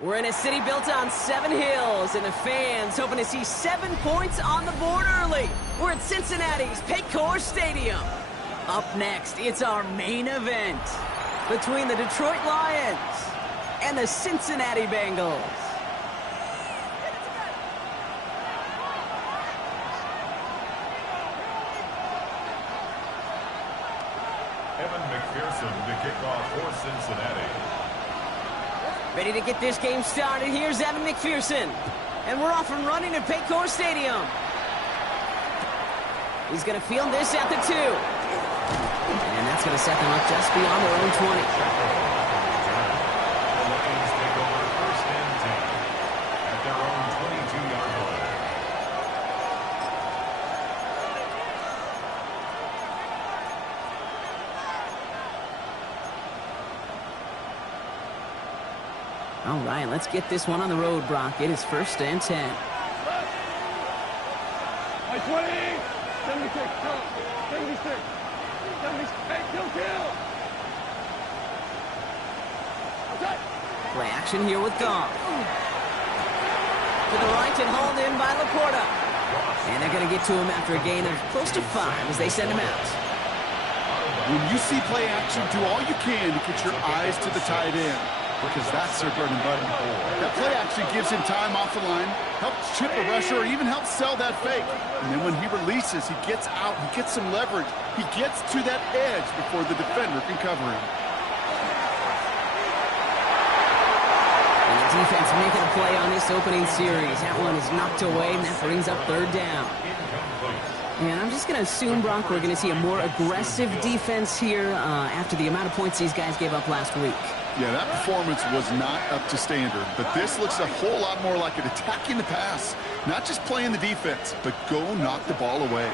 We're in a city built on 7 hills, and the fans hoping to see 7 points on the board early. We're at Cincinnati's Paycor Stadium. Up next, it's our main event between the Detroit Lions and the Cincinnati Bengals. To kick off for Cincinnati. Ready to get this game started. Here's Evan McPherson. And we're off and running at Paycor Stadium. He's going to field this at the 2. And that's going to set them up just beyond their own 20. The Lions take over first and 10 at their own 22-yard line. All right, let's get this one on the road, Brock. It is first and 10. 20, 76, 76, 76, hey, kill. Okay. Play action here with Goff. To the right and hauled in by Laporta. And they're going to get to him after a gain of close to 5 as they send him out. When you see play action, do all you can to get your eyes to the tight end, because that's their bread and butter. That play action gives him time off the line, helps chip a rusher, or even helps sell that fake. And then when he releases, he gets out, he gets some leverage. He gets to that edge before the defender can cover him. And the defense making a play on this opening series. That one is knocked away, and that brings up third down. And I'm just going to assume, Brock, we're going to see a more aggressive defense here after the amount of points these guys gave up last week. Yeah, that performance was not up to standard, but this looks a whole lot more like it attacking the pass, not just playing the defense, but go knock the ball away.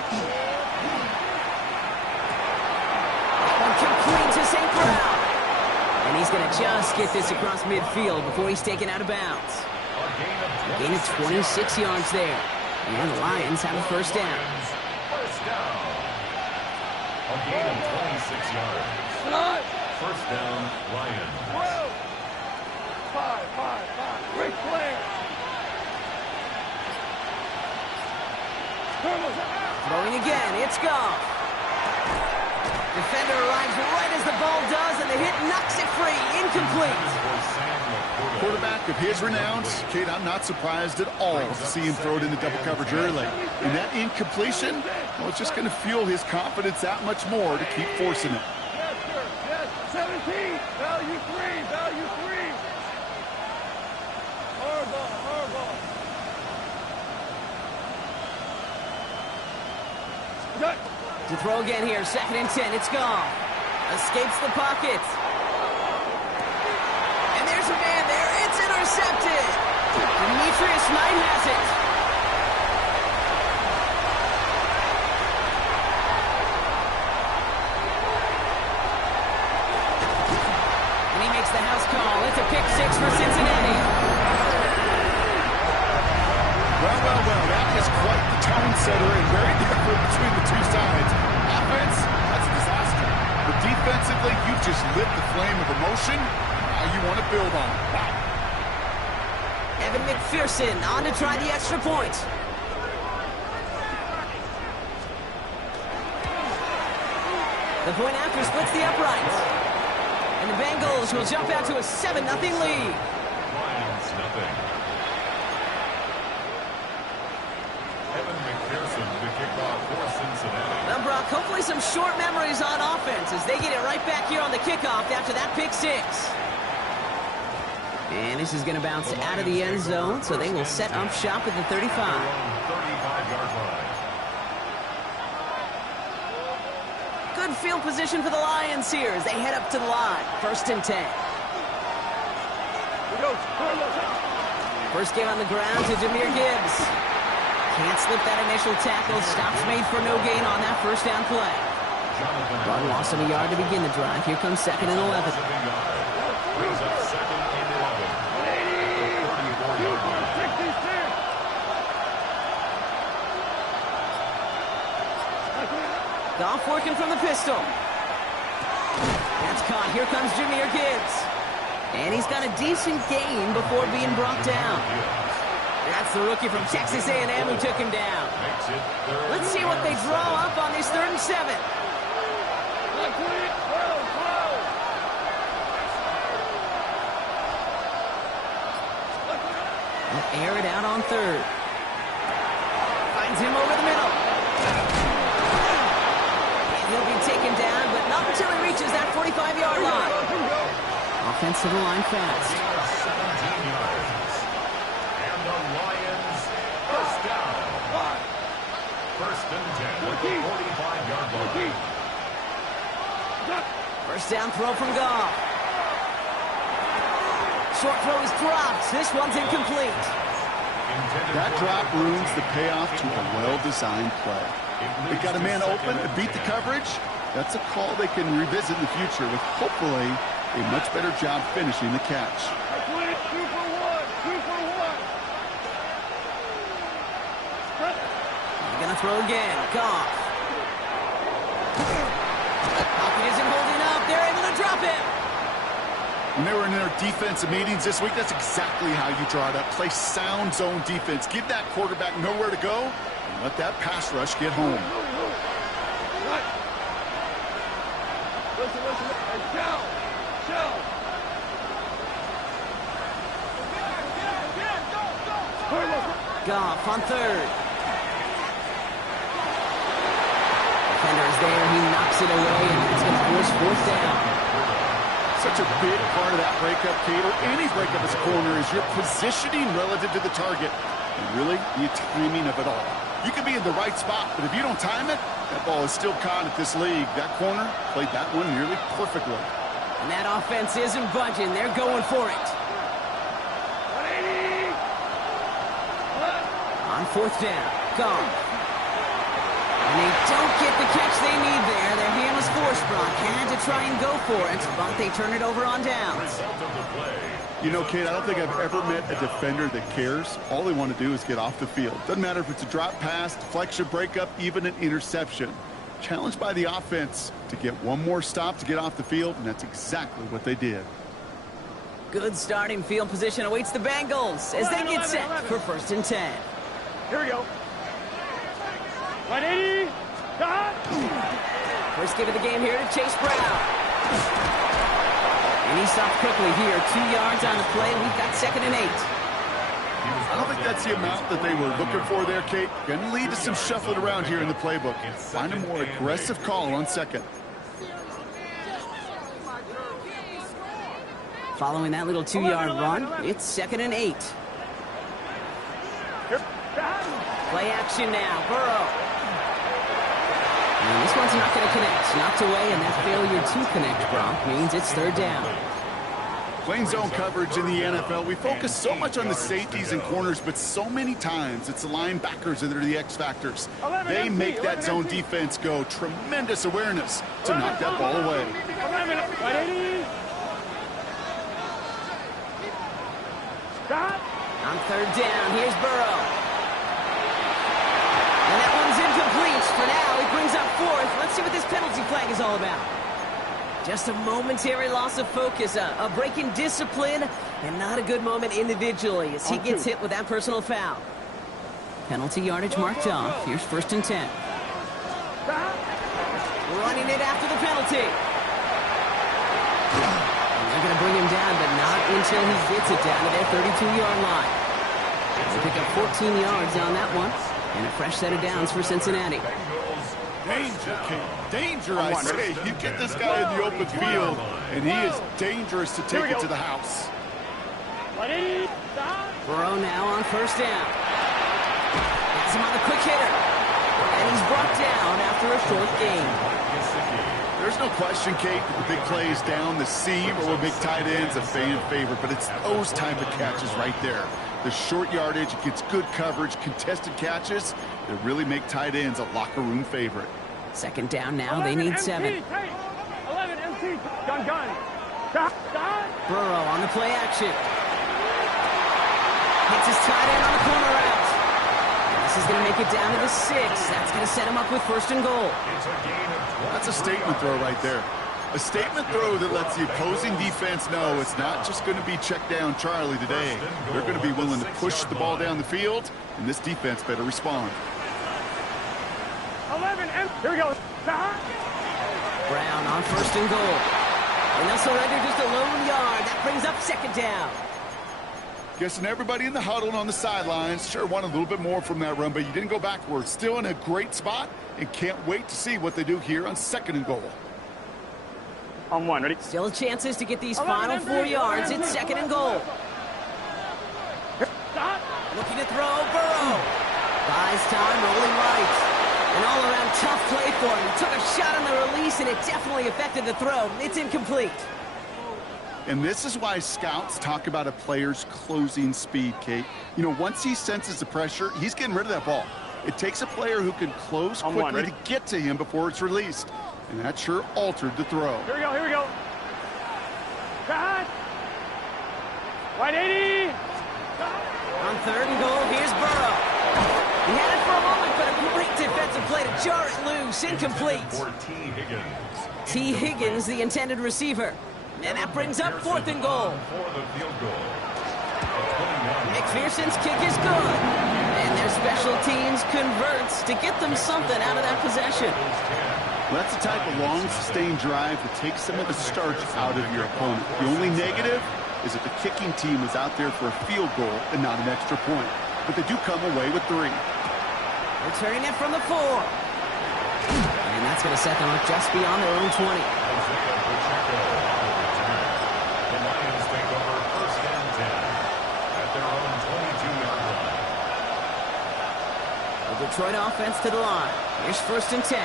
One complete to St. Brown. And he's going to just get this across midfield before he's taken out of bounds. A gain of 26 yards there. And the Lions have a first down. A gain of 26 yards. First down, Lions. 5. Great play. Throwing again, it's Goff. Defender arrives right as the ball does, and the hit knocks it free. Incomplete. Quarterback of his renown, Kate, I'm not surprised at all to see him throw it into double coverage early. And that incompletion, well, it's just going to fuel his confidence that much more to keep forcing it. Yes, 17, value 3. Hardball. Okay. To throw again here, 2nd and 10, it's Goff. Escapes the pocket. And there's a man there, it's intercepted. Demetrius Knight has it. And he makes the house call. It's a pick 6 for Cincinnati. Well, that is quite the tone setter and very different between the two sides. Offense, that's a disaster. But defensively, you've just lit the flame of emotion. Now you want to build on it. Wow. Evan McPherson on to try the extra point. The point after splits the uprights. And the Bengals will jump out to a 7-0 lead. Lions nothing. Evan McPherson to kick off for Cincinnati. Now, Brock, hopefully some short memories on offense as they get it right back here on the kickoff after that pick 6. And this is going to bounce out of the end zone, so they will set up shop at the 35. 35-yard line. Good field position for the Lions here as they head up to the line. 1st and 10. First game on the ground to Jahmyr Gibbs. Can't slip that initial tackle. Stops made for no gain on that first down play. Run loss of a yard to begin the drive. Here comes 2nd and 11. Brings up 2nd and 11. 34-yard line. Goff working from the pistol. That's caught. Here comes Jahmyr Gibbs. And he's got a decent gain before being brought down. That's the rookie from Texas A&M who took him down. Let's see what they draw up on this 3rd and 7. They'll air it out on 3rd. Finds him over the middle. And he'll be taken down, but not until he reaches that 45-yard line. Offensive line fast. 17 yards. And the Lions first down. 1st and 10 at the 45-yard line. First down throw from Goff. Short throw is dropped. This one's incomplete. That drop ruins the payoff to a well-designed play. They got a man open to beat the coverage. That's a call they can revisit in the future with hopefully a much better job finishing the catch. 2 for 1. 2 for 1. They're going to throw again. Goff. Pocket isn't holding up. They're able to drop him. When they were in their defensive meetings this week, that's exactly how you draw it up. Play sound zone defense. Give that quarterback nowhere to go and let that pass rush get home. Listen. Hey, Shell. Goff on 3rd. Defender is there. He knocks it away, and it's going to force 4th down. Such a big part of that breakup, Kate, or any breakup as a corner, is your positioning relative to the target. And really, the timing of it all. You can be in the right spot, but if you don't time it, that ball is still caught at this league. That corner played that one nearly perfectly. And that offense isn't budging. They're going for it. 180. On 4th down. Gone. And they don't get the catch they need there. Their hand was forced. Brock had to try and go for it, but they turn it over on downs. You know, Kate, I don't think I've ever met a defender that cares. All they want to do is get off the field. Doesn't matter if it's a drop pass, deflection, breakup, even an interception. Challenged by the offense to get one more stop to get off the field, and that's exactly what they did. Good starting field position awaits the Bengals as they get set for 1st and 10. Here we go. 180. Got. First give of the game here to Chase Brown. And he stopped quickly here. 2 yards on the play. We've got 2nd and 8. I don't think that's the amount that they were looking for there, Kate. Going to lead to some shuffling around here in the playbook. Find a more aggressive call on 2nd. Following that little 2-yard run, it's 2nd and 8. Play action now. Burrow. And this one's not going to connect. Knocked away, and that failure to connect, Brock, means it's 3rd down. Playing zone coverage in the NFL, we focus so much on the safeties and corners, but so many times it's the linebackers that are the X factors. They make that zone defense go. Tremendous awareness to knock that ball away. On 3rd down, here's Burrow. And that one's incomplete. For now, he brings up 4th. Let's see what this penalty flag is all about. Just a momentary loss of focus, a break in discipline, and not a good moment individually as he gets hit with that personal foul. Penalty yardage marked off. Here's 1st and 10. Running it after the penalty. And they're going to bring him down, but not until he gets it down to their 32-yard line. They pick up 14 yards on that one, and a fresh set of downs for Cincinnati. Danger, King. Danger, I say. You get this guy in the open field, and he is dangerous to take it to the house. Burrow now on 1st down. Has him on the quick hitter. And he's brought down after a short gain. There's no question, Kate, that the big plays down the seam or big tight ends a fan favorite, but it's those type of catches right there. The short yardage, it gets good coverage, contested catches that really make tight ends a locker room favorite. 2nd down now, they need 7. 11 MC. Gun. Burrow on the play action. Hits his tight end on the corner route. This is going to make it down to the 6. That's going to set him up with 1st and goal. That's a statement throw right there. A statement throw that lets the opposing defense know it's not just going to be check down Charlie today. They're going to be willing to push the ball down the field, and this defense better respond. 11, and here we go. Brown on first and goal. And they'll surrender just a lone yard. That brings up second down. Guessing everybody in the huddle and on the sidelines sure wanted a little bit more from that run, but you didn't go backwards. Still in a great spot, and can't wait to see what they do here on second and goal. On one, ready? Still chances to get these final 4 yards. It's second and goal. Looking to throw, Burrow. Buys time, rolling right. An all-around tough play for him. He took a shot on the release, and it definitely affected the throw. It's incomplete. And this is why scouts talk about a player's closing speed, Kate. You know, once he senses the pressure, he's getting rid of that ball. It takes a player who can close quickly to get to him before it's released. And that sure altered the throw. Here we go, here we go. Cut. Right 80. On third and goal, here's Burrow. He had it for a moment, but a great defensive play to jar it loose. Incomplete. T. Higgins, the intended receiver. And that brings up fourth and goal. McPherson's kick is good. And their special teams converts to get them something out of that possession. Well, that's the type of long, sustained drive that takes some of the starch out of your opponent. The only negative is that the kicking team is out there for a field goal and not an extra point. But they do come away with 3. Returning it from the 4. And that's going to set them up just beyond their own 20. The Lions take over first and 10 at their own 22-yard line. The Detroit offense to the line. Here's first and 10.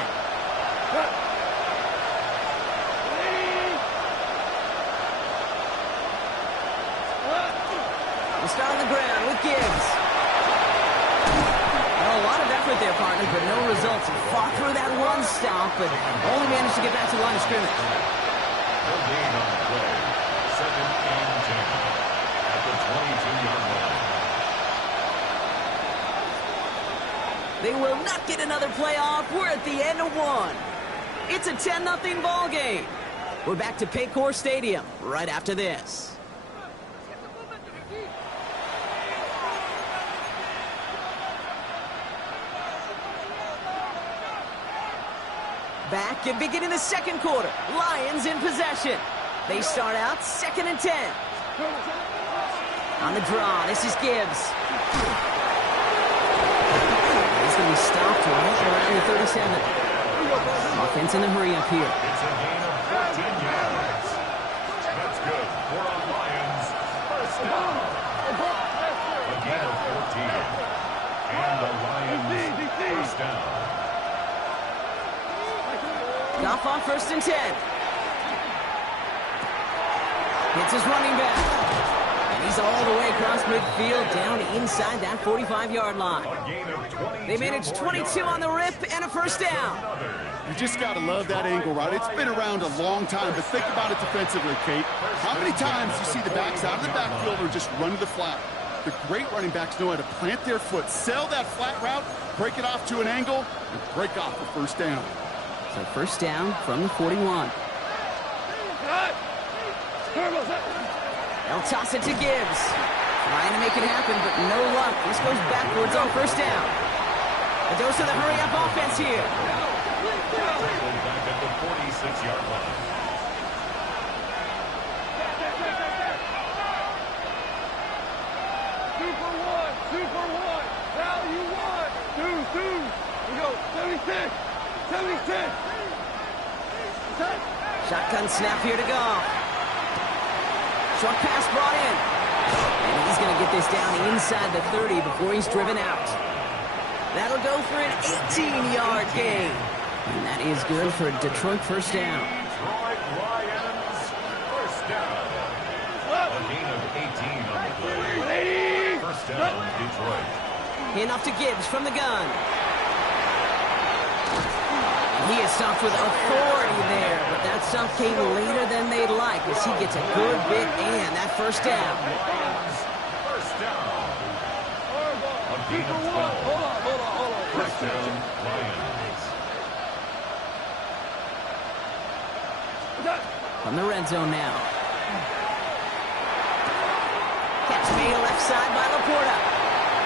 We'll start on the ground with Gibbs. Well, a lot of effort there, partner, but no results. He fought through that one stop, but only managed to get back to the line of scrimmage. No gain on the play. Second and 10 at the 22-yard line. They will not get another play off. We're at the end of 1. It's a 10-0 ball game. We're back to Paycor Stadium right after this. Back and beginning the second quarter. Lions in possession. They start out second and 10. On the draw, this is Gibbs. He's going to be stopped right around the 37. Offense in the hurry up here. It's a gain of 14 yards. That's good for the Lions. First down. A gain of 14. And the Lions first down. Goff on first and 10. Hits his running back. And he's all the way across midfield down inside that 45-yard line. They managed 22 on the rip and a first down. You just got to love that angle, right? It's been around a long time, but think about it defensively, Kate. How many times you see the backs out of the backfield or just run to the flat? The great running backs know how to plant their foot, sell that flat route, break it off to an angle, and break off the first down. So first down from the 41. They'll toss it to Gibbs. Trying to make it happen, but no luck. This goes backwards on first down. A dose of the hurry-up offense here. Back at the 46-yard line. Super one. Value one. Two. We go. 76. 76. Shotgun snap here to go. Short pass brought in. And he's going to get this down inside the 30 before he's driven out. That'll go for an 18-yard gain. And that is good for Detroit first down. Detroit Lions first down. A gain of 18 on the play. First down, Detroit. Handoff to Gibbs from the gun. He is stopped with authority there, but that stop came later than they'd like as he gets a good bit and that first down. Lions first down. A gain of 12. First down, Lions. From the red zone now. Catch made left side by Laporta.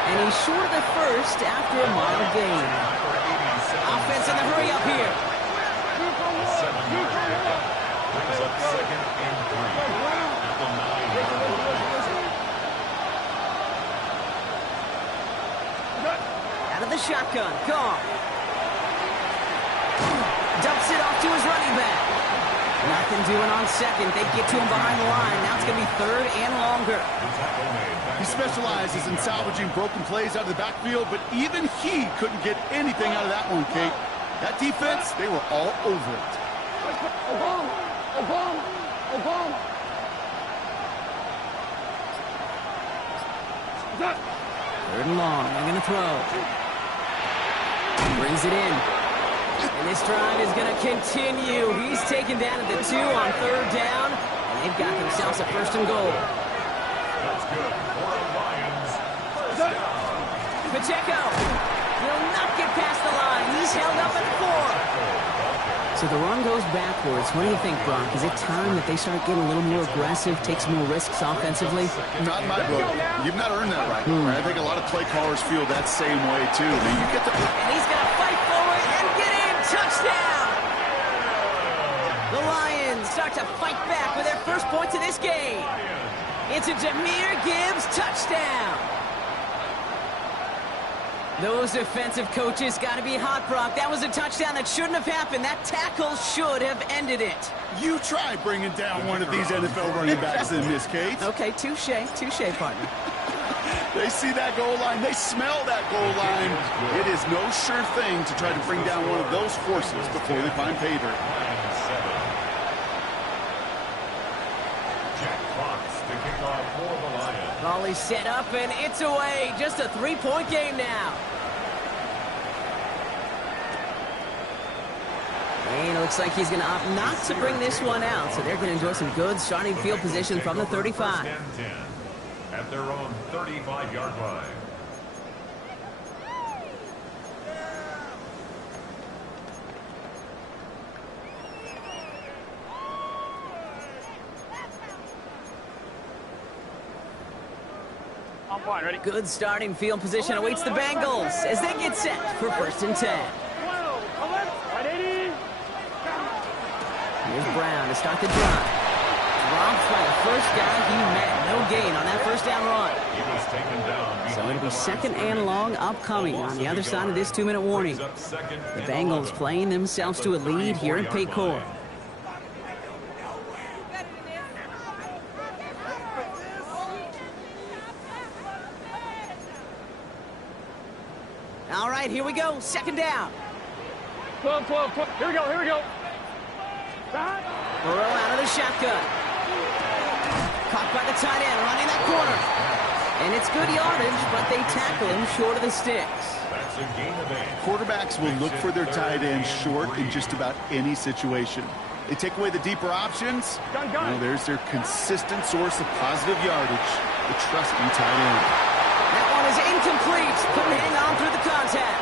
And he's short of the first after a mild gain. Offense in the hurry up here. Brings up 2nd and 3 at the 9-yard line. Out of the shotgun. Gone. Dumps it off to his running back. Nothing doing on second. They get to him behind the line. Now it's going to be 3rd and longer. He specializes in salvaging broken plays out of the backfield, but even he couldn't get anything out of that one, Kate. That defense, they were all over it. Obama. 3rd and long. They're going to throw. Brings it in. And this drive is going to continue. He's taken down at the 2 on 3rd down. And they've got themselves a 1st and goal. That's good for the Lions. First down. Pacheco will not get past the line. He's held up at 4. So the run goes backwards. What do you think, Brock? Is it time that they start getting a little more aggressive, take some more risks offensively? Not in my book. You've not earned that right. I think a lot of play callers feel that same way, too. I mean, you get the... And he's going to fight forward and get in. Touchdown! The Lions start to fight back with their first points of this game. It's a Jahmyr Gibbs touchdown. Those defensive coaches got to be hot, Brock. That was a touchdown that shouldn't have happened. That tackle should have ended it. You try bringing down one of these NFL running backs in this, Kate. Okay, touche, partner. They see that goal line. They smell that goal line. It is no sure thing to try to bring down one of those horses before they find pay dirt. Jack Fox to kick off for the Lions. Volley set up, and it's away. Just a 3-point game now. And it looks like he's going to opt not to bring this one out, so they're going to enjoy some good starting field position from the 35. 10-10 at their own 35-yard line. On point, ready? Good starting field position awaits the Bengals as they get set for 1st and 10. Right 80. Here's Brown to start the drive. Dropped by the first guy he met. No gain on that 1st down run. He was taken down. So it'll be 2nd and long upcoming on the other side of this 2-minute warning. The Bengals playing themselves to a lead here at Paycor. All right, here we go. 2nd down. 12. Here we go. Burrow out of the shotgun. Caught by the tight end, running that corner. And it's good yardage, but they tackle him short of the sticks. That's a gain of 8. Quarterbacks will look for their tight end short in just about any situation. They take away the deeper options. Well, there's their consistent source of positive yardage, the trusty tight end. That one is incomplete. Couldn't hang on through the contact.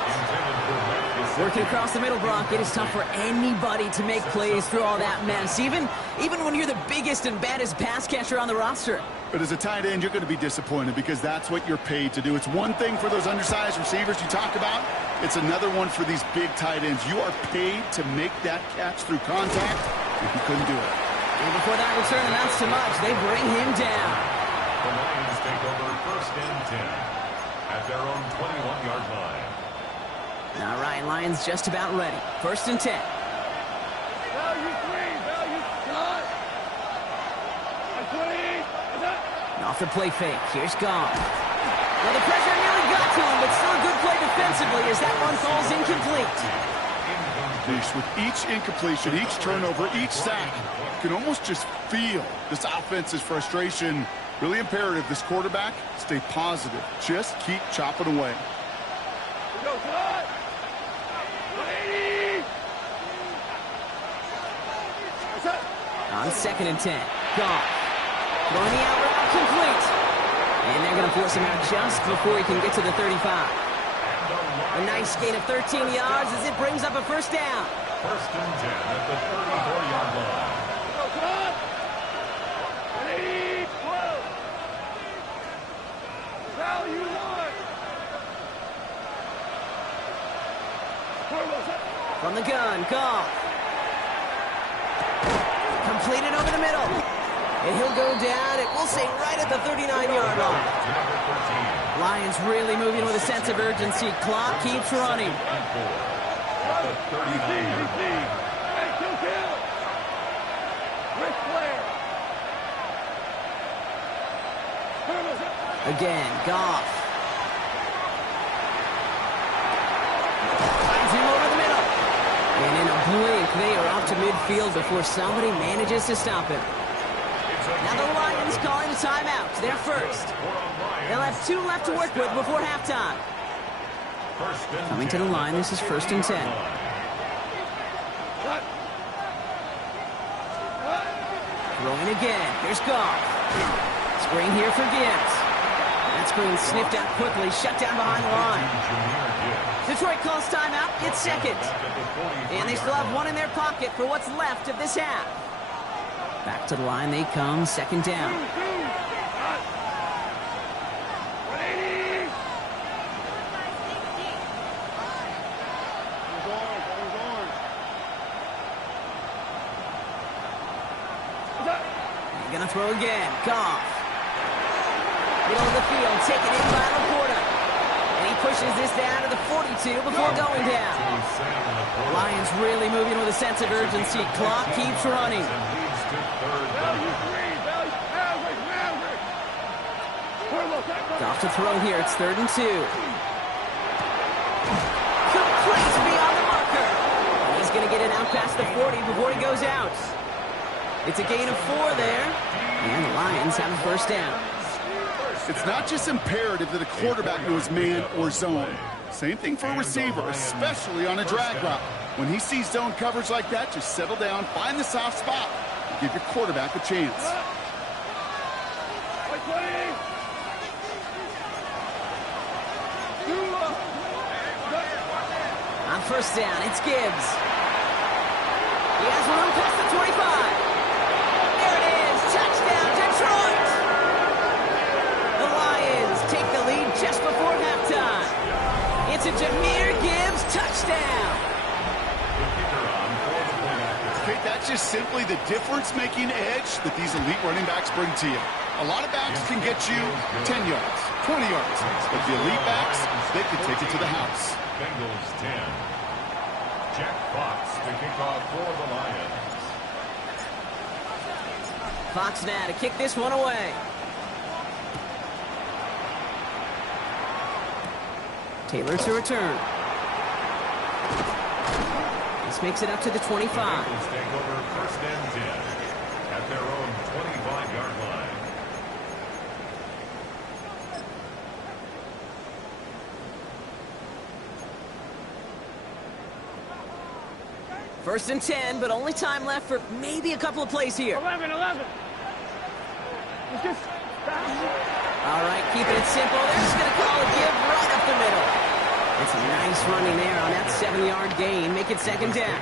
Working across the middle, Brock, it is tough for anybody to make plays through all that mess, even when you're the biggest and baddest pass catcher on the roster. But as a tight end, you're going to be disappointed because that's what you're paid to do. It's one thing for those undersized receivers you talk about. It's another one for these big tight ends. You are paid to make that catch through contact if you couldn't do it. And before that return amounts to much, they bring him down. The Lions take over 1st and 10 at their own 21-yard line. All right, Lions just about ready. 1st and 10. And off the play fake. Here's Goff. Well, the pressure nearly got to him, but still a good play defensively as that one falls incomplete. With each incompletion, each turnover, each sack, you can almost just feel this offense's frustration. Really imperative this quarterback stay positive. Just keep chopping away. On 2nd and 10. Goff. Throwing the out route complete. And they're going to force him out just before he can get to the 35. A nice gain of 13 yards as it brings up a 1st down. 1st and 10 at the 34-yard line. From the gun, Goff. Completed over the middle. And he'll go down, and we'll say right at the 39-yard line. Lions really moving with a sense of urgency. Clock keeps running. Again, Goff. Finds him over the middle. And in a blink, they are off to midfield before somebody manages to stop him. Now the Lions calling a timeout. They're first. They'll have 2 left to work with before halftime. Coming to the line, this is 1st and 10. Throwing again. Here's Goff. Screen here for Gibbs. That screen sniffed out quickly, shut down behind the line. Detroit calls timeout. It's second. And they still have 1 in their pocket for what's left of this half. Back to the line they come, 2nd down. He's gonna throw again. Goff. Middle of the field, taken in by Laporta. And he pushes this down to the 42 before going down. Lions really moving with a sense of urgency. Clock keeps running. Goff to throw here. It's 3rd and 2. Complete beyond the marker. And he's going to get it out past the 40 before he goes out. It's a gain of 4 there. And the Lions have a 1st down. It's not just imperative that a quarterback knows man or zone. Same thing for a receiver, especially on a drag route. When he sees zone coverage like that, just settle down, find the soft spot, and give your quarterback a chance. On 1st down, it's Gibbs. He has room past the 25. There it is. Touchdown, Detroit. The Lions take the lead just before halftime. It's a Jahmyr Gibbs touchdown. Okay, that's just simply the difference-making edge that these elite running backs bring to you. A lot of backs can get you 10 yards, 20 yards, but the elite backs, they can take it to the house. Bengals 10. Jack Fox to kick off for the Lions. Fox now to kick this one away. Taylor to return. This makes it up to the 25. Bengals take over 1st and 10 at their own 25-yard line. First and 10, but only time left for maybe a couple of plays here. 11. It's just All right, keeping it simple. They're just going to call a give right up the middle. It's a nice running there on that 7-yard gain. Make it 2nd down.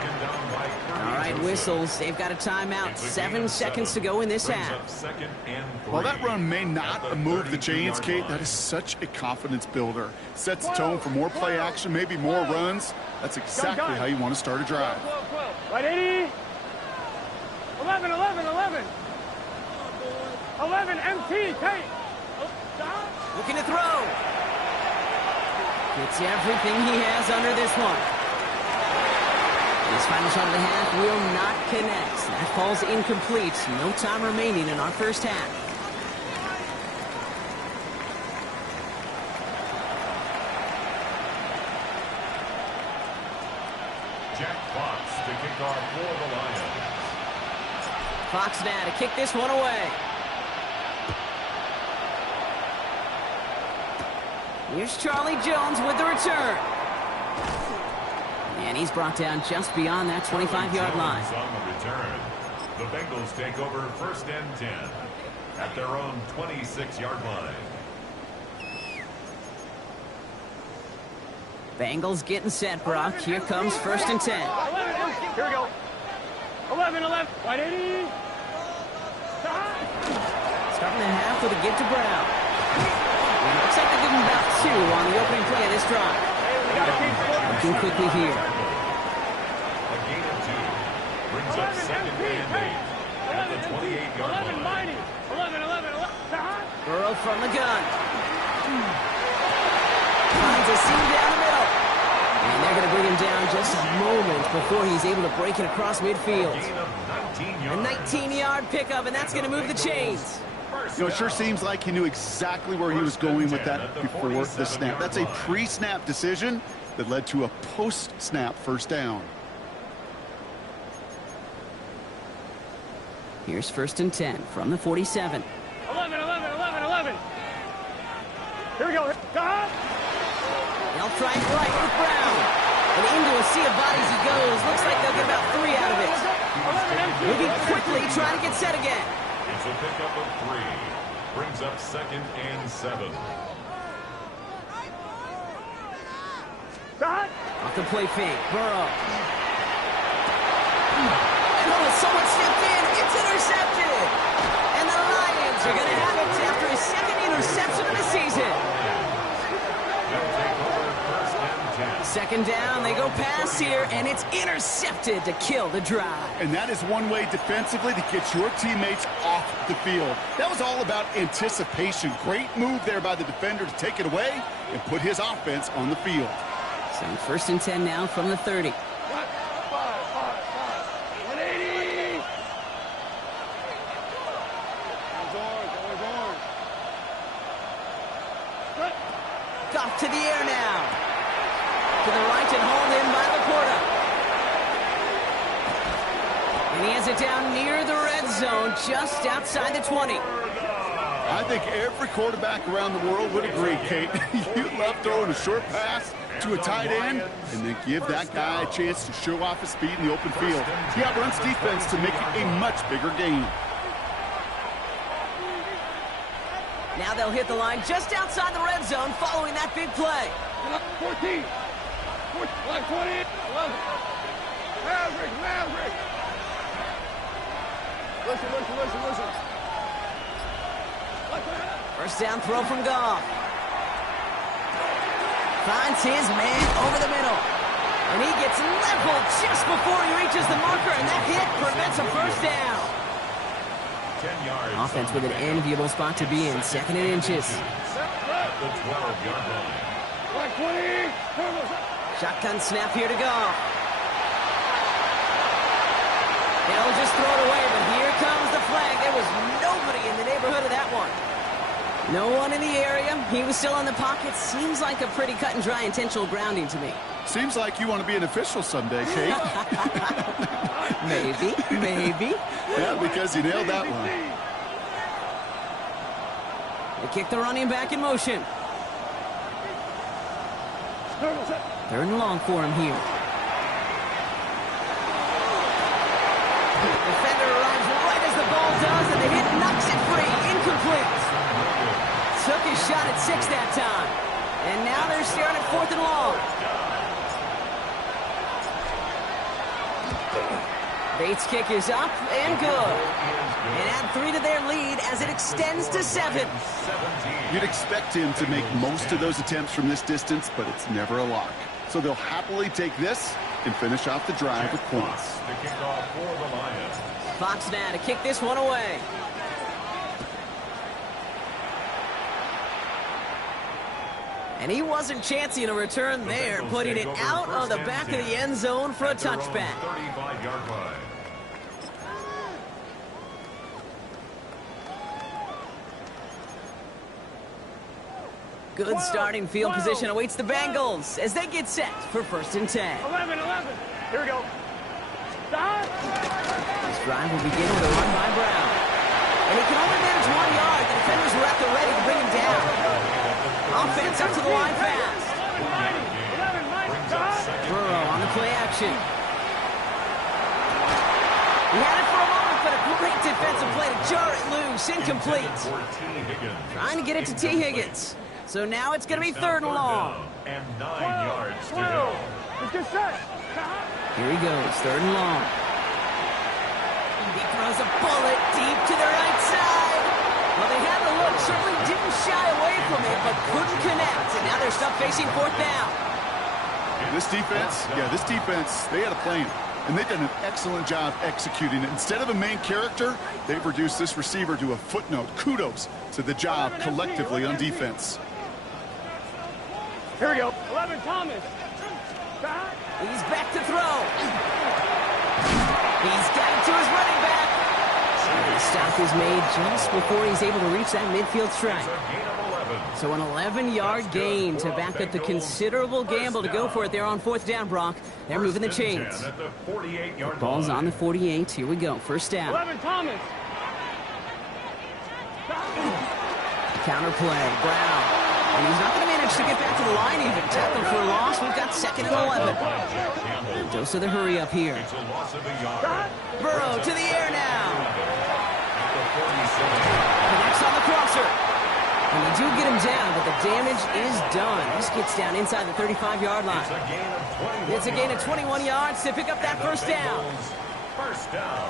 All right, whistles. They've got a timeout. 7 seconds to go in this half. While that run may not move the chains, Kate, that is such a confidence builder. Sets the tone for more play action, maybe more runs. That's exactly how you want to start a drive. right, 80. 11. 11, MT, Kate. Looking to throw. Gets everything he has under this one. This final shot of the half will not connect. That falls incomplete. No time remaining in our first half. Jack Fox to kick off for the Lions. Fox now to kick this one away. Here's Charlie Jones with the return. And he's brought down just beyond that 25-yard line. On the return, the Bengals take over 1st and 10 at their own 26-yard line. Bengals getting set, Brock. Here comes 1st and 10. 11, here we go. 11, right, 80. Starting the half with a give to Brown. And looks like they give him about 2 on the opening play of this drive. Hey, we got to keep Working quickly here. A gain of 2. Brings up second and 8 at the 28-yard line. 11. Burrow from the gun. Finds a seam down the middle. And they're going to bring him down just a moment before he's able to break it across midfield. Gain of 19 A yards. 19-yard pickup, and that's going to move the chains. You know, it sure seems like he knew exactly where he was going with that before the snap. That's a pre-snap decision that led to a post-snap first down. Here's 1st and 10 from the 47. 11. Here we go. God. They'll try and right with Brown. And into a sea of bodies he goes. Looks like they'll get about 3 out of it. Moving quickly, trying to get set again. It's a pickup of 3. Brings up second and 7. God. Off the play fake, Burrow. And someone stepped in. It's intercepted. And the Lions are going to have it after his 2nd interception of the season. They'll take over 1st and 10. 2nd down, they go pass here, and it's intercepted to kill the drive. And that is one way defensively to get your teammates off the field. That was all about anticipation. Great move there by the defender to take it away and put his offense on the field. So 1st and 10 now from the 30. 180. Off to the air now. To the right and hauled in by Laporta. And he has it down near the red zone, just outside the 20. I think every quarterback around the world would agree, Kate. You love throwing a short pass to a tight end and then give that guy a chance to show off his speed in the open field. He outruns defense to make it a much bigger gain. Now they'll hit the line just outside the red zone following that big play. 14. 20. 11. Maverick. Listen. 1st down throw from Goff. Finds his man over the middle. And he gets leveled just before he reaches the marker, and that hit prevents a 1st down. 10 yards. Offense with an enviable spot to be in, 2nd and inches. At the 12-yard line. 20. Shotgun snap here to Goff. They'll just throw it away, but here comes the flag. There was nobody in the neighborhood of that one. No one in the area. He was still in the pocket. Seems like a pretty cut and dry intentional grounding to me. Seems like you want to be an official someday, Kate. Maybe. Yeah, because you nailed that one. They kick the running back in motion. 3rd and long for him here. Defender arrives right as the ball does, and the hit knocks it free. Incomplete. Took his shot at 6 that time. And now they're staring at 4th and long. Bates' kick is up and good. And add 3 to their lead as it extends to 7. You'd expect him to make most of those attempts from this distance, but it's never a lock. So they'll happily take this and finish off the drive with points. The kickoff for the Lions. Fox now to kick this one away. And he wasn't chancing a return there, putting it out of the back of the end zone for a touchback. 35-yard line. Good starting field position awaits the Bengals as they get set for 1st and 10. 11. Here we go. Stop. This drive will begin with a run by Brown. And he can only manage 1 yard. The defenders were at the ready to bring him down. Offense up to the line fast. Burrow on the play action. He had it for a moment, but a great defensive play to jar it loose. Incomplete. Trying to get it to T. Higgins. So now it's going to be 3rd and long. And 9 yards to go. Here he goes, 3rd and long. He throws a bullet deep to the right side. Well, they had the look, certainly didn't shy away from it, but couldn't connect. And now they're stuck facing 4th down. This defense, they had a plan. And they've done an excellent job executing it. Instead of a main character, they've reduced this receiver to a footnote. Kudos to the job collectively on defense. Here we go. 11, Thomas. He's back to throw. He's got it to his running back. The stop is made just before he's able to reach that midfield strike. So an 11-yard gain to back up the considerable gamble to go for it there on 4th down, Brock. They're moving the chains. Ball's on the 48. Here we go. First down. 11, Thomas. Counter play. Brown. And he's not going to manage to get back to the line even. Tackle for a loss. We've got 2nd and 11. Dose of the hurry up here. Burrow to the air now. Connects on the crosser. And they do get him down, but the damage is done. This gets down inside the 35-yard line. It's a gain of 21 yards to pick up that first down. First down.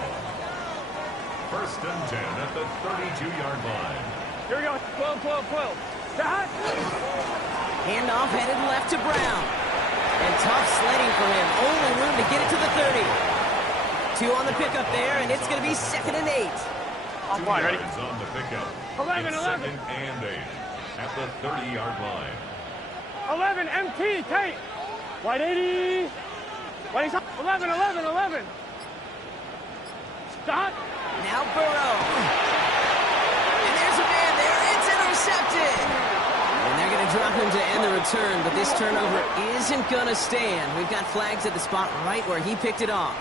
1st and 10 at the 32-yard line. Here we go. 12. Handoff headed left to Brown. And tough sledding for him. Only room to get it to the 30. 2 on the pickup there, and it's going to be 2nd and 8. Come on, ready? On the pickup. 11. 2nd and 8 at the 30-yard line. 11, MT, Tate. Wide 80. 11. Stop. Now Burrow. And there's a man there. It's intercepted. And they're going to drop him to end the return, but this turnover isn't going to stand. We've got flags at the spot right where he picked it off.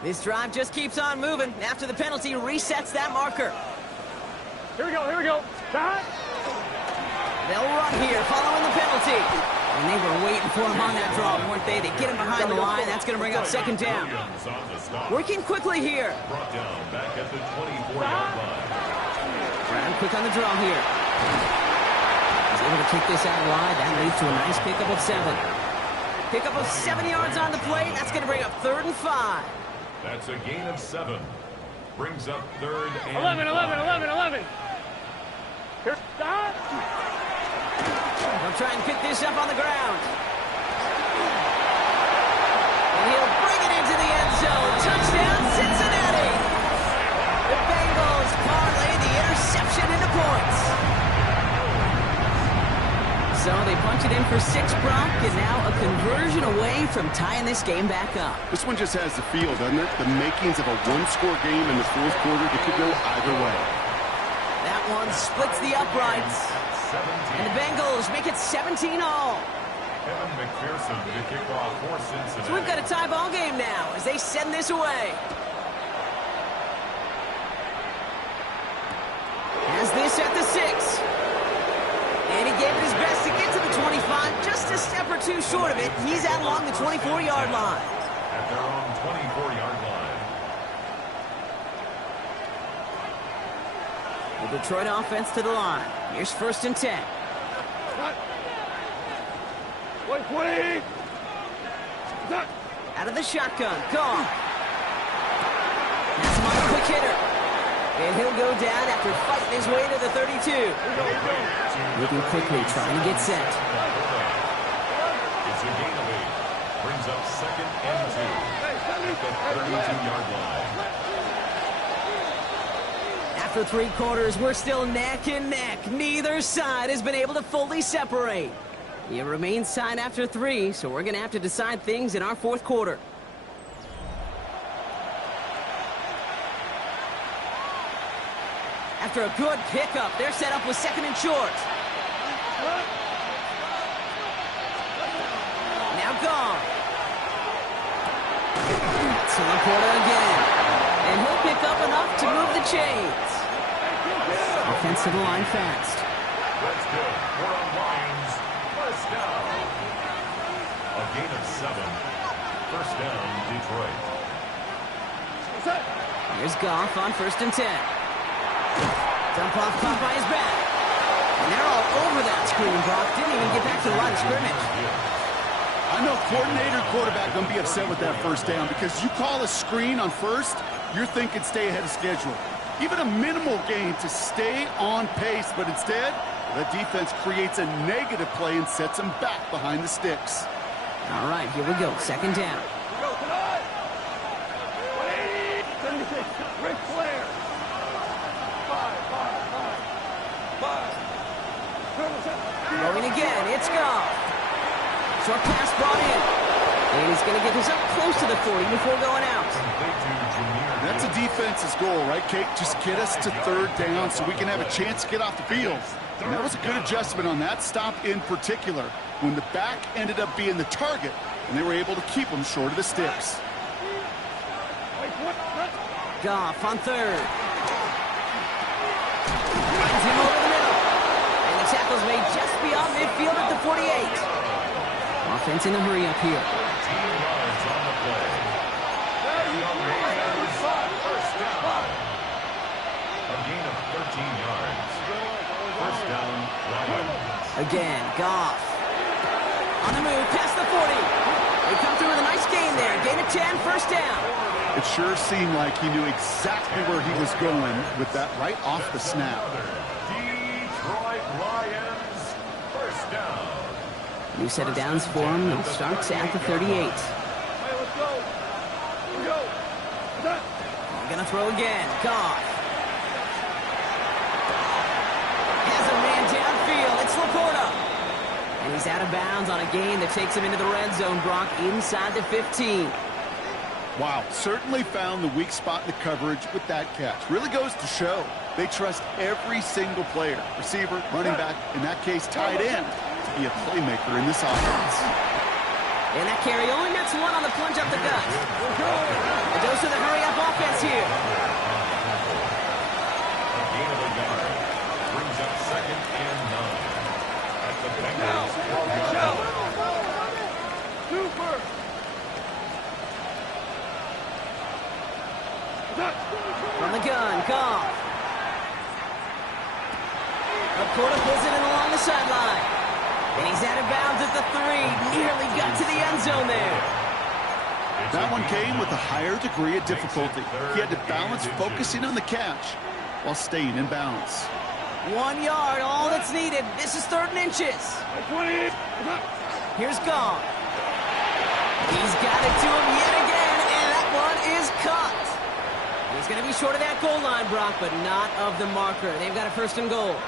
This drive just keeps on moving. After the penalty, resets that marker. Here we go. Stop. They'll run here following the penalty. And they were waiting for him on that draw, weren't they? They get him behind the line. That's going to bring up 2nd down. Working quickly here. Brought down back at the 24-yard line. Brown quick on the draw here. He's able to kick this out wide. That leads to a nice pickup of 7. Pickup of 7 yards on the play. That's going to bring up 3rd and 5. That's a gain of 7. Brings up 3rd and 11. Here, stop. They'll try and pick this up on the ground. And he'll bring it into the end zone. Touchdown, Cincinnati. The Bengals parlay the interception into points. So they punch it in for 6, Brock, and now a conversion away from tying this game back up. This one just has the feel, doesn't it? The makings of a one-score game in the 4th quarter that could go either way. That one splits the uprights. And the Bengals make it 17 all. Kevin McPherson to kick off for Cincinnati. So we've got a tie ball game now as they send this away. Has this at the 6. And he gave it his best to get to the 25. Just a step or 2 short of it. He's out along the 24-yard line. At their own 24-yard line. The Detroit offense to the line. Here's 1st and 10. Wait. Out of the shotgun. Gone. That's my quick hitter. And he'll go down after fighting his way to the 32. Moving quickly, trying to get set. It's a gain of 8. Brings up 2nd and 2 at the 32-yard line. After 3 quarters, we're still neck and neck. Neither side has been able to fully separate. It remains tied after 3, so we're going to have to decide things in our 4th quarter. After a good pickup, they're set up with 2nd and short. Now gone. To Laporta again. And he'll pick up enough to move the chains. Offensive line fast. That's good. We're on Lions. First down. A gain of 7. First down, Detroit. Here's Goff on 1st and 10. Dump off caught by his back. And they're all over that screen, Brock. Didn't even get back to the line of scrimmage. I know coordinator, quarterback going to be upset with that first down because you call a screen on 1st, you're thinking stay ahead of schedule. Even a minimal gain to stay on pace, but instead, the defense creates a negative play and sets them back behind the sticks. All right, here we go. Second down. Ric Flair. Going again, it's Goff. Short pass brought in. And he's going to get this up close to the 40 before going out. That's a defense's goal, right, Kate? Just get us to third down so we can have a chance to get off the field. And that was a good adjustment on that stop in particular, when the back ended up being the target, and they were able to keep him short of the sticks. Goff on third. Runs him over the middle. And the tackle's made just beyond midfield at the 48. Offense in a hurry up here. 13 yards on the play. First down. A gain of 13 yards. First down, Lions. Again, Goff. On the move, past the 40. They come through with a nice gain there. Gain of 10, first down. It sure seemed like he knew exactly where he was going with that right off the snap. Detroit Lions, first down. New set of downs for him. It starts at the 38. Hey, let's go. Here we go. They're going to throw again. Goff. Has a man downfield. It's Laporta. And he's out of bounds on a gain that takes him into the red zone, Brock, inside the 15. Wow, certainly found the weak spot in the coverage with that catch. Really goes to show they trust every single player, receiver, running back, in that case, tight end, to be a playmaker in this offense. And that carry only nets one on the plunge up the gut. A dose of the hurry-up offense here. A gain of a yard. Brings up second and 9. At the Bengals 12-yard line. Super. From the gun, Goff. Laporta pulls it in along the sideline. And he's out of bounds at the 3. Nearly got to the end zone there. That one came with a higher degree of difficulty. He had to balance focusing on the catch while staying in bounds. 1 yard, all that's needed. This is third and inches. 20. Here's Goff. He's got it to him yet again, and that one is caught. He's going to be short of that goal line, Brock, but not of the marker. They've got a first and goal.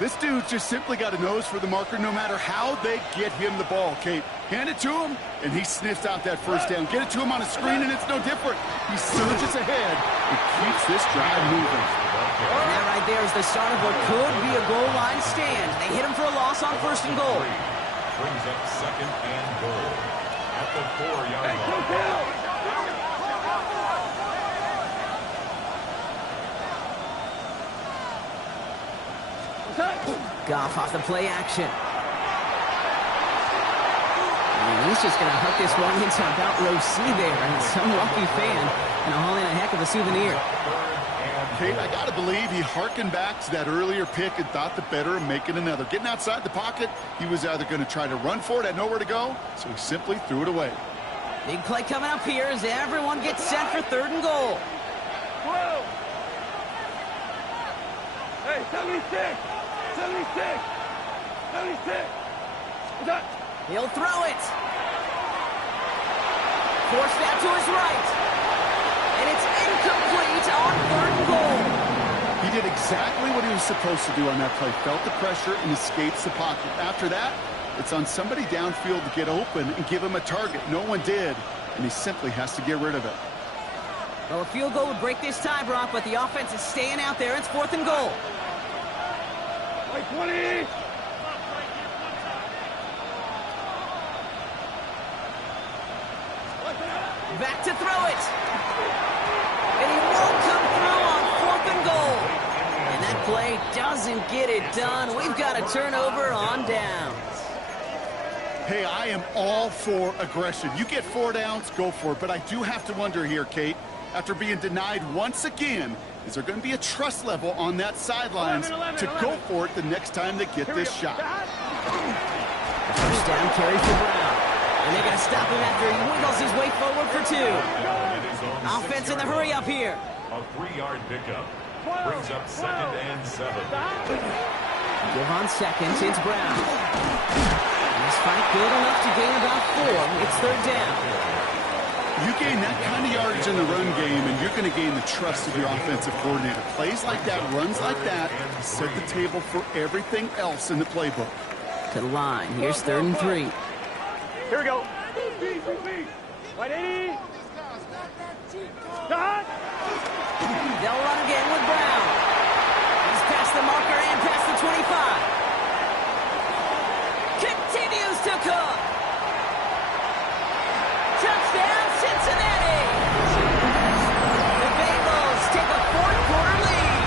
This dude's just simply got a nose for the marker no matter how they get him the ball, Kate. Hand it to him, and he sniffs out that first down. Get it to him on a screen, and it's no different. He surges ahead and keeps this drive moving. And that right there is the start of what could be a goal line stand. They hit him for a loss on first and goal. Brings up second and goal. At the 4-yard line. Goff off the play action. And he's just going to hook this one into about row C there. And some lucky fan going to haul in a heck of a souvenir. Kate, I got to believe he harkened back to that earlier pick and thought the better of making another. Getting outside the pocket, he was either going to try to run for it, had nowhere to go, so he simply threw it away. Big play coming up here as everyone gets set for third and goal. 12. Hey, 76. 76. 76. He'll throw it. Forced out to his right. And it's incomplete on third and goal. He did exactly what he was supposed to do on that play. Felt the pressure and escapes the pocket. After that, it's on somebody downfield to get open and give him a target. No one did, and he simply has to get rid of it. Well, a field goal would break this tie, Brock, but the offense is staying out there. It's fourth and goal. Like 20. Back to throw it. And he won't come through on fourth and goal. And that play doesn't get it done. We've got a turnover on downs. Hey, I am all for aggression. You get 4 downs, go for it. But I do have to wonder here, Kate, after being denied once again, is there going to be a trust level on that sidelines to go for it the next time they get this shot? First down carry for Brown. And they're going to stop him after he wiggles his way forward for 2. Offense in the hurry up here. A 3-yard pickup. Brings up 2nd and 7. Give on seconds, it's Brown. This fight good enough to gain about 4. It's 3rd down. You gain that kind of yardage in the run game, and you're going to gain the trust of your offensive coordinator. Plays like that, runs like that, set the table for everything else in the playbook. To the line. Here's 3rd and 3. Here we go. Wide 80. Done. They'll run again with Brown. He's past the marker and past the 25. Continues to cook. Touchdown, Cincinnati. The Bengals take a 4th-quarter lead.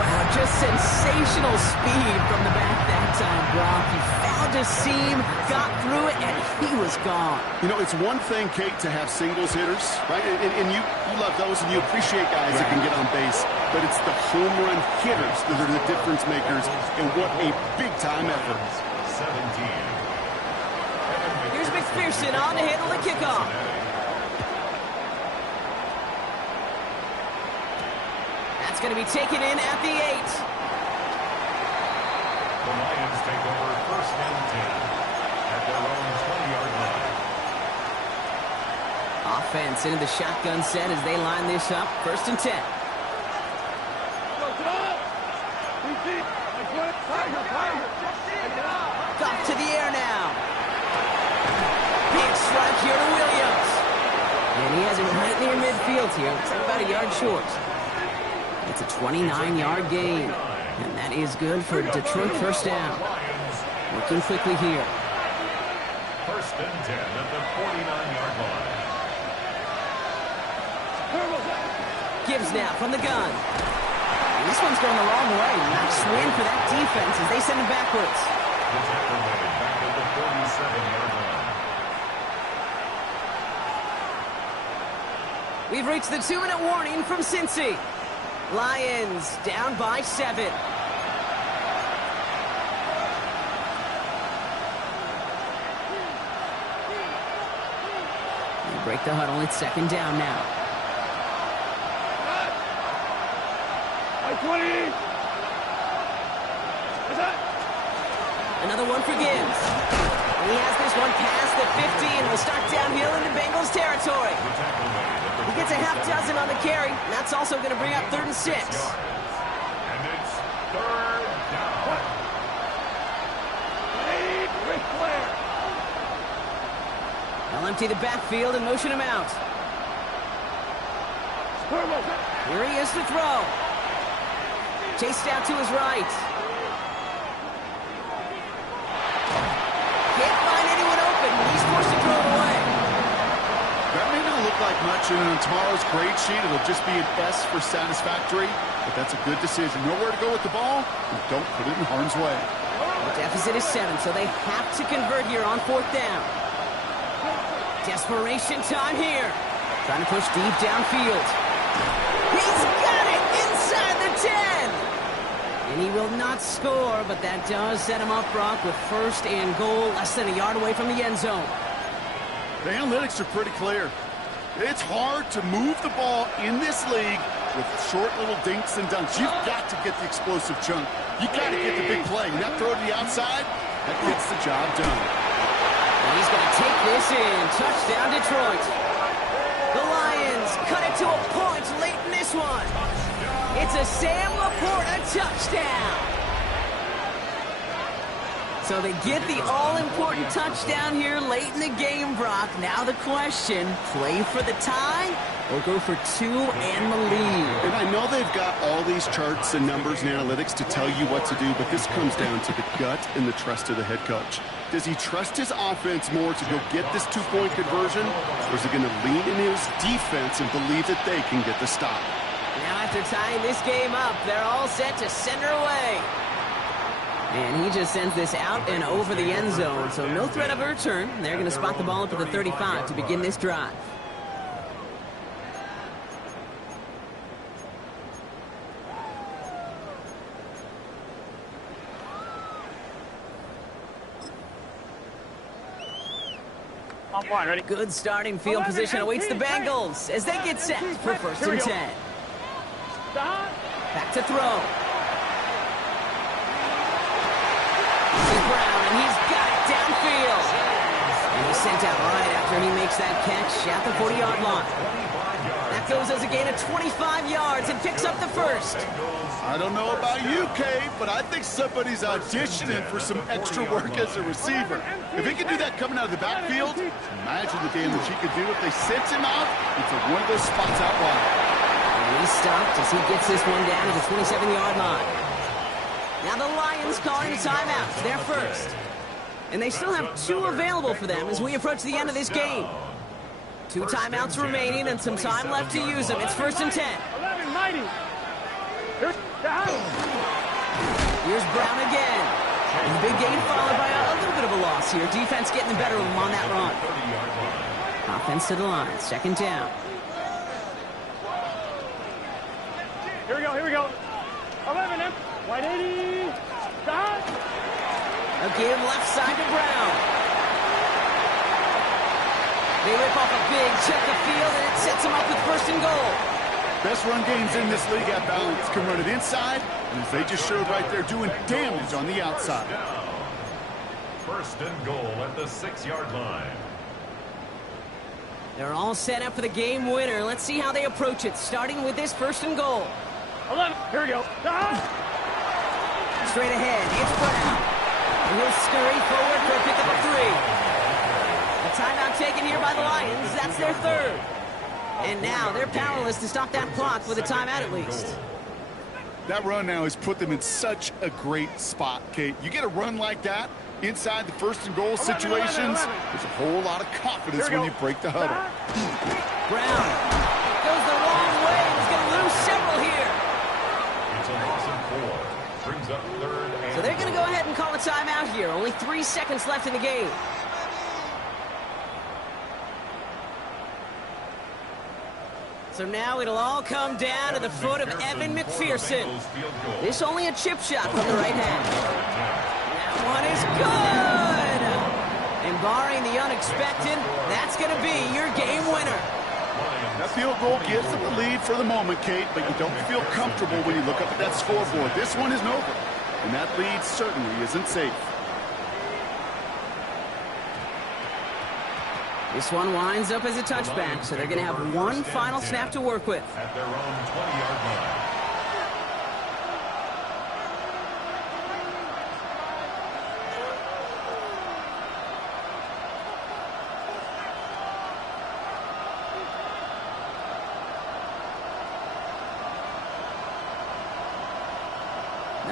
Wow, just sensational speed from the back that time, Brock. He found a seam, got through it, and he was gone. You know, it's one thing, Kate, to have singles hitters, right? And you love those, and you appreciate guys that can get on base. But it's the home run hitters that are the difference makers, and what a big-time effort. 17. Here's McPherson on to handle the kickoff. That's going to be taken in at the 8. The Lions take over 1st and 10 at their own 20-yard line. Offense into the shotgun set as they line this up. 1st and 10. Off to the air now. Big strike here to Williams. And he has it right near midfield here. Looks like about a yard short. It's a 29-yard gain. And that is good for Detroit. 1st down. Working quickly here. 1st and 10 at the 49-yard line. Gibbs now from the gun. And this one's going the wrong way. Nice win for that defense as they send him backwards. The tackle made back at the 37-yard line. We've reached the 2-minute warning from Cincy. Lions down by 7. They break the huddle. It's 2nd down now. 20. Another one for Gibbs. And he has this one past the 50 and will start downhill into Bengals territory. He gets a half dozen on the carry, and that's also going to bring up 3rd and 6. And it's 3rd down. They'll empty the backfield and motion him out. Here he is to throw. Chased out to his right. Can't find anyone open. He's forced to throw it away. That may not look like much, and on tomorrow's grade sheet, it'll just be an S for satisfactory, but that's a good decision. Nowhere to go with the ball, and don't put it in harm's way. The deficit is 7, so they have to convert here on 4th down. Desperation time here. Trying to push deep downfield. He's got it inside the 10. And he will not score, but that does set him up, Brock, with 1st and goal, less than a yard away from the end zone. The analytics are pretty clear. It's hard to move the ball in this league with short little dinks and dunks. You've got to get the explosive chunk. You've got to get the big play. And that throw to the outside, that gets the job done. And he's going to take this in. Touchdown, Detroit. The Lions cut it to a point late in this one. It's a Sam Laporta touchdown. So they get the all-important touchdown here late in the game, Brock. Now the question, play for the tie or go for 2 and the lead? And I know they've got all these charts and numbers and analytics to tell you what to do, but this comes down to the gut and the trust of the head coach. Does he trust his offense more to go get this 2-point conversion, or is he going to lean in his defense and believe that they can get the stop? Now after tying this game up, they're all set to send her away. And he just sends this out and over the end zone, so no threat of a return. They're going to spot the ball up at the 35 to begin this drive. I'm fine. Ready? Good starting field position awaits the Bengals as they get set for first and 10. Back to throw. This is Brown, and he's got it downfield. And he's sent out right after he makes that catch at the 40-yard line. That goes as a gain of 25 yards and picks up the first. I don't know about you, Kate, but I think somebody's auditioning for some extra work as a receiver. If he can do that coming out of the backfield, imagine the damage he could do if they sent him out into one of those spots out wide. And he's stopped as he gets this one down to the 27-yard line. Now the Lions calling a timeout. They're first. And they still have 2 available for them as we approach the end of this game. 2 timeouts remaining and some time left to use them. It's first and 10. 11, mighty. Here's Brown again. And the big gain followed by a little bit of a loss here. Defense getting the better of them on that run. Offense to the line. Second down. Here we go, here we go. 11, wide 80. Stop. A give left side to Brown. They rip off a big check of field, and it sets them up with first and goal. Best run games in this league at balance can run it inside, and as they just showed right there, doing damage on the outside. First and goal at the 6-yard line. They're all set up for the game winner. Let's see how they approach it, starting with this first and goal. 11, here we go. Straight ahead, it's Brown. And he'll scurry forward for a pickup of 3. A timeout taken here by the Lions. That's their third. And now they're powerless to stop that clock with a timeout at least. That run now has put them in such a great spot, Kate. You get a run like that inside the first and goal situations, there's a whole lot of confidence when you break the huddle. Brown goes the wrong way. He's going to lose several here. It's a loss of 4. Brings up third and So they're going to go ahead and call a timeout here. Only 3 seconds left in the game. So now it'll all come down to the foot of Evan McPherson. This only a chip shot from the right hand. That one is good! And barring the unexpected, that's going to be your game winner. That field goal gives them the lead for the moment, Kate, but you don't feel comfortable when you look up at that scoreboard. This one isn't over, and that lead certainly isn't safe. This one winds up as a touchback, so they're going to have one final snap to work with. At their own 20-yard line.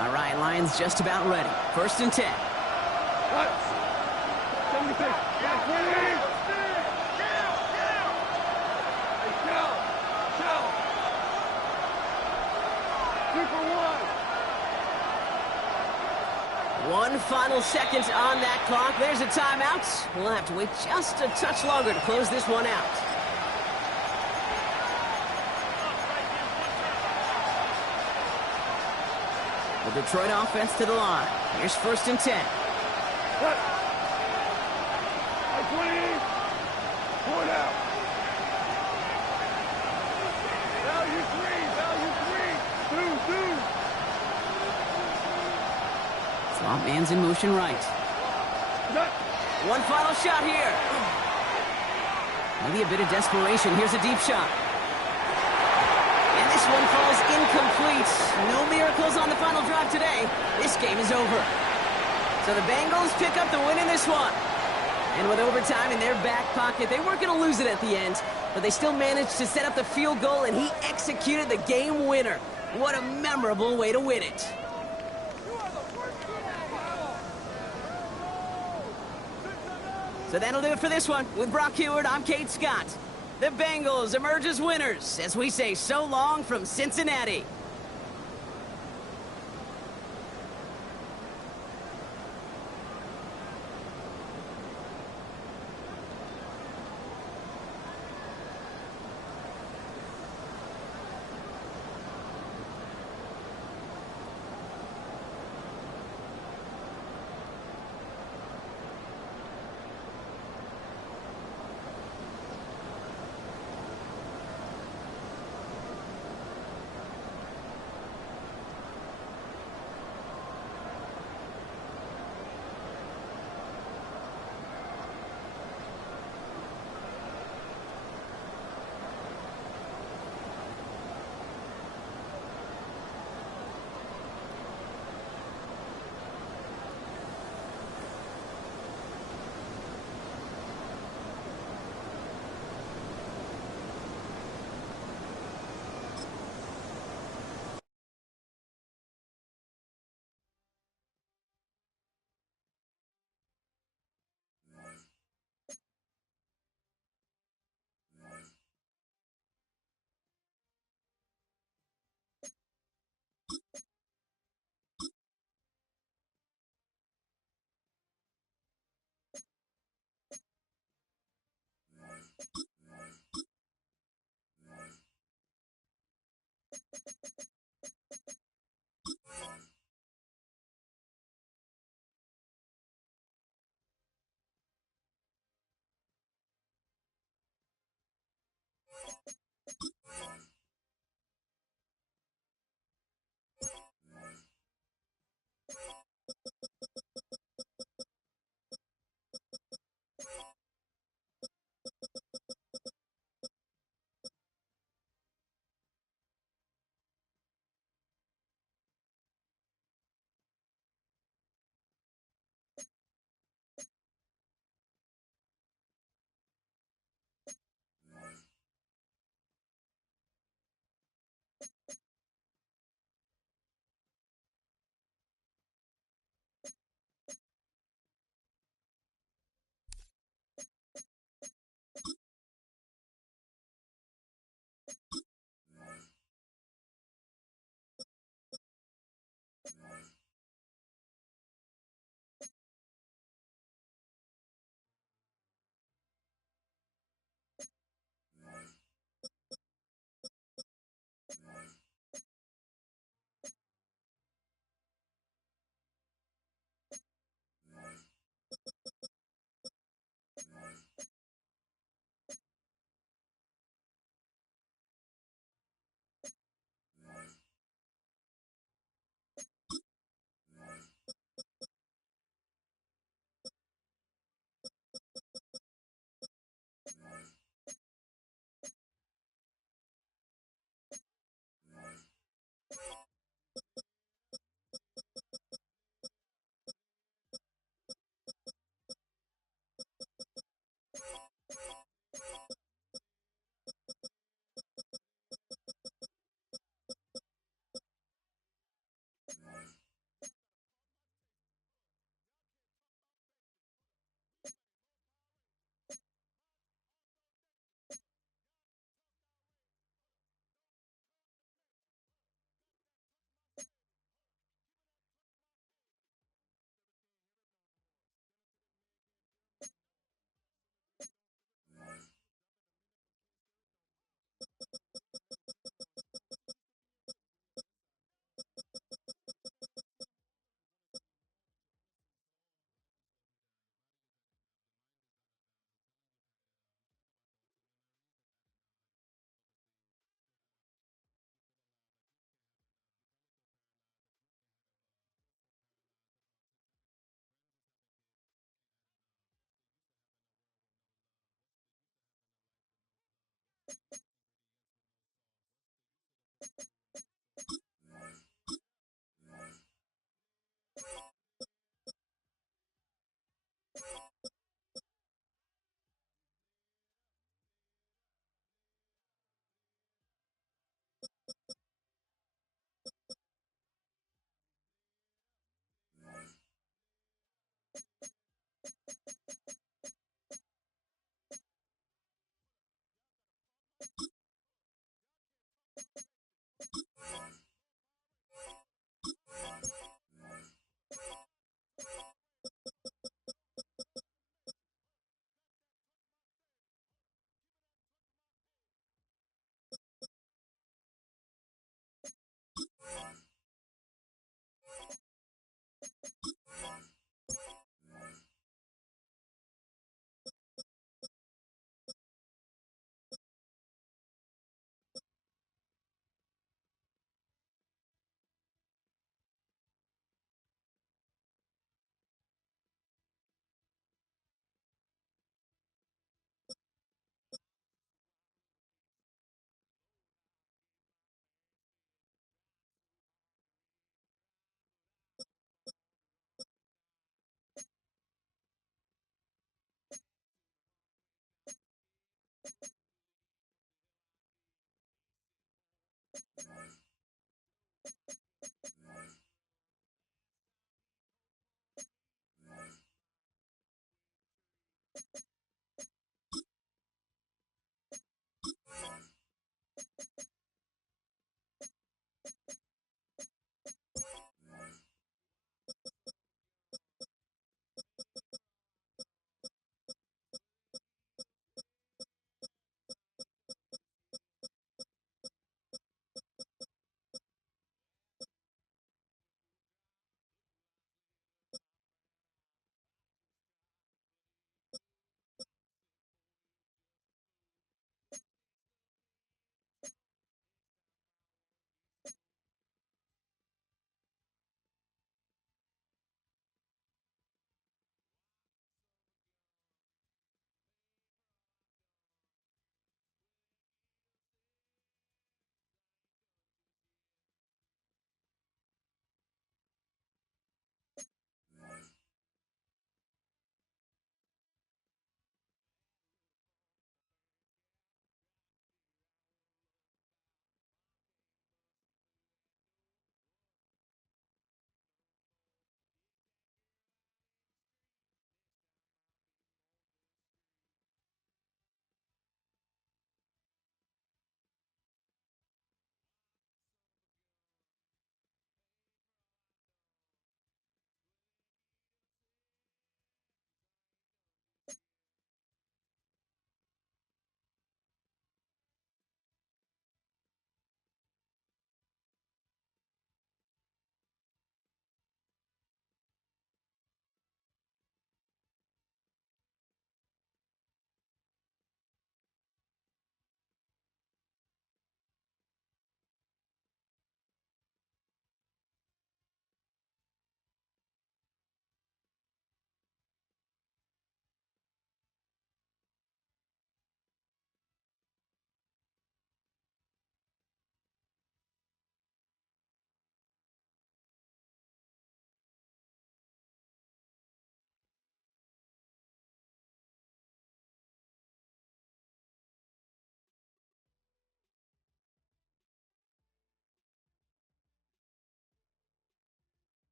All right, Lions just about ready. First and 10. One final second on that clock. There's a timeout. We'll have to wait just a touch longer to close this one out. The Detroit offense to the line. Here's first and 10. Swamp man's in motion right. One final shot here. Maybe a bit of desperation. Here's a deep shot. And this one falls incomplete. No miracles on the final drive today. This game is over. So the Bengals pick up the win in this one. And with overtime in their back pocket, they weren't going to lose it at the end, but they still managed to set up the field goal, and he executed the game winner. What a memorable way to win it. So that'll do it for this one. With Brock Heward, I'm Kate Scott. The Bengals emerge as winners as we say so long from Cincinnati.